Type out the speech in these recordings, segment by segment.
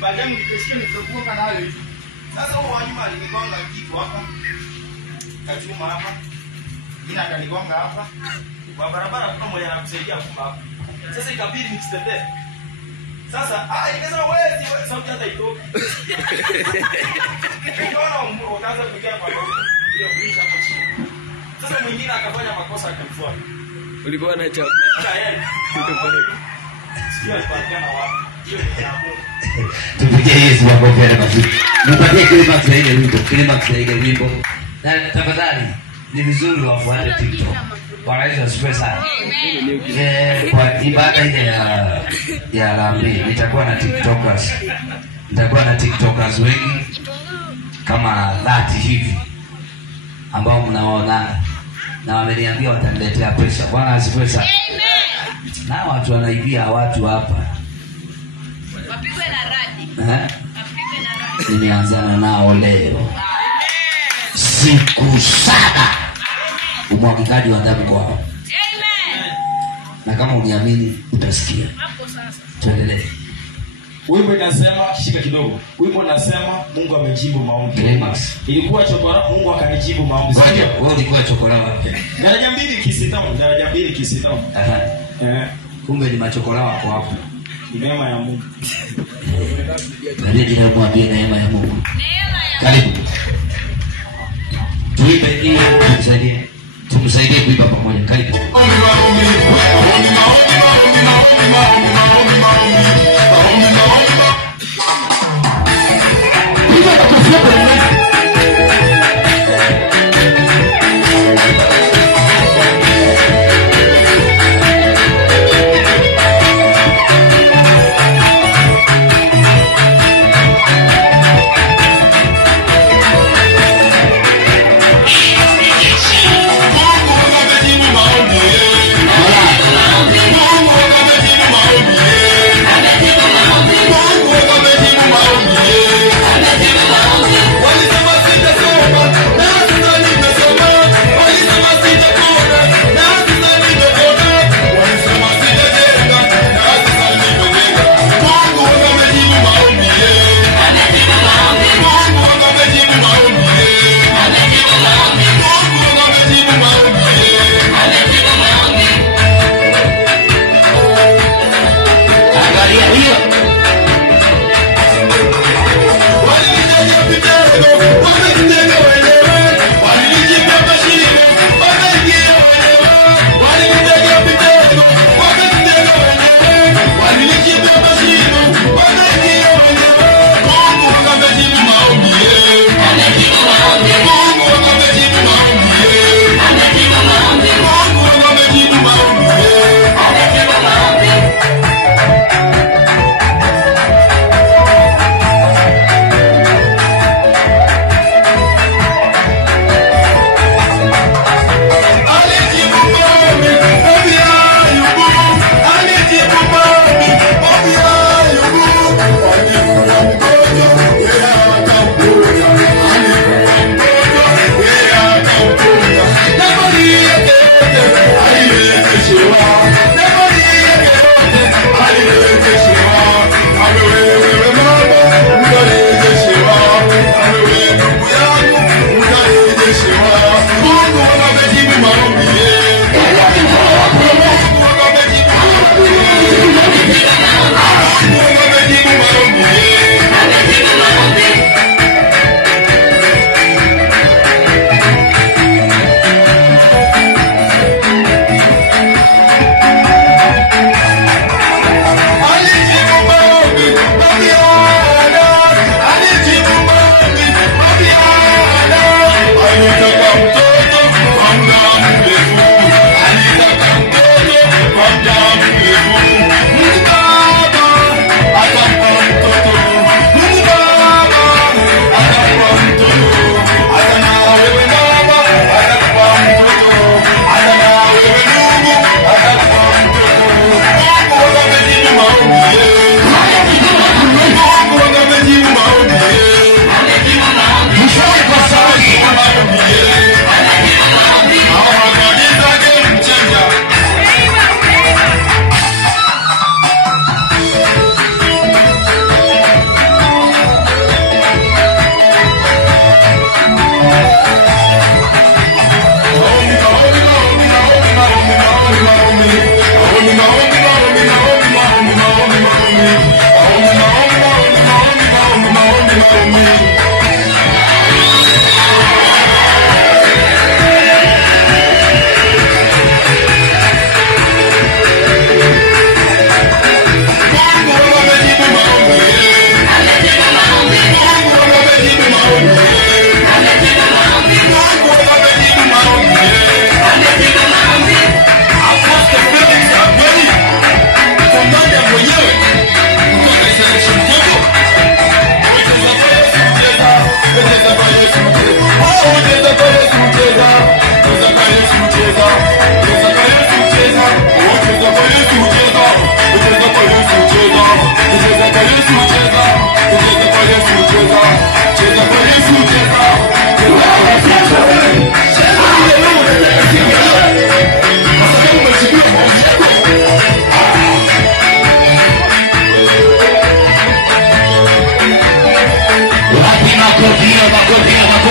Baadaye nikisikia nitakuwa na hali. Sasa huo wanyuma alinigonga kitu hapa. Kachuma hapa. Mimi akanigonga hapa. Kwa barabara kuna mmoja anakusaidia hapa. Sasa ikabidi nikistetee. Sasa ikasema wewe sauti hata itoke. Nikaona mbona ukaanza kuingia kwa hiyo kuisha hapo chini. Sasa mwingine akafanya makosa akamfuata. Ulikuwa na chapa. Sio alipata na wapi. Tupigie Yesu makofi na mazuri. Nipatie climax ya ile wimbo, climax ya ile wimbo. Na tafadhali ni vizuri wafuate TikTok. Bwana Yesu asifiwe sana. Kwa ibada ile ya Rambe nitakuwa na TikTokers. Nitakuwa na TikTokers wengi kama 30 hivi ambao mnaona na wameniambia wataniletea pesa. Bwana asifiwe sana. Amen. Na watu wanaibia watu hapa. Wapigwe na radi. Wapigwe na radi. Nimeanzana nao leo. Siku 7 umwagikaji wa damu kwao. Amen. Na kama uniamini utasikia. Hapo sasa. Tuendelee. Wimbo inasema shika kidogo. Wimbo unasema Mungu amejibu maombi. Climax. Ilikuwa chokora, Mungu akanijibu maombi. Wewe ulikuwa chokora wapi? Daraja 2 Kisitao, daraja 2 Kisitao. Kumbe ni machokora wako hapo. Ni neema ya Mungu. Ndio mwambie neema ya Mungu. Karibu. Tuipe ili tumsaidie kuipa pamoja. Karibu.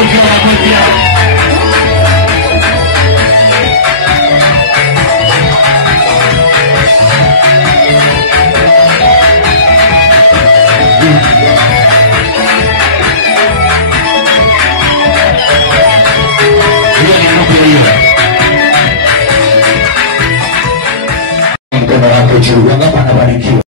makofi.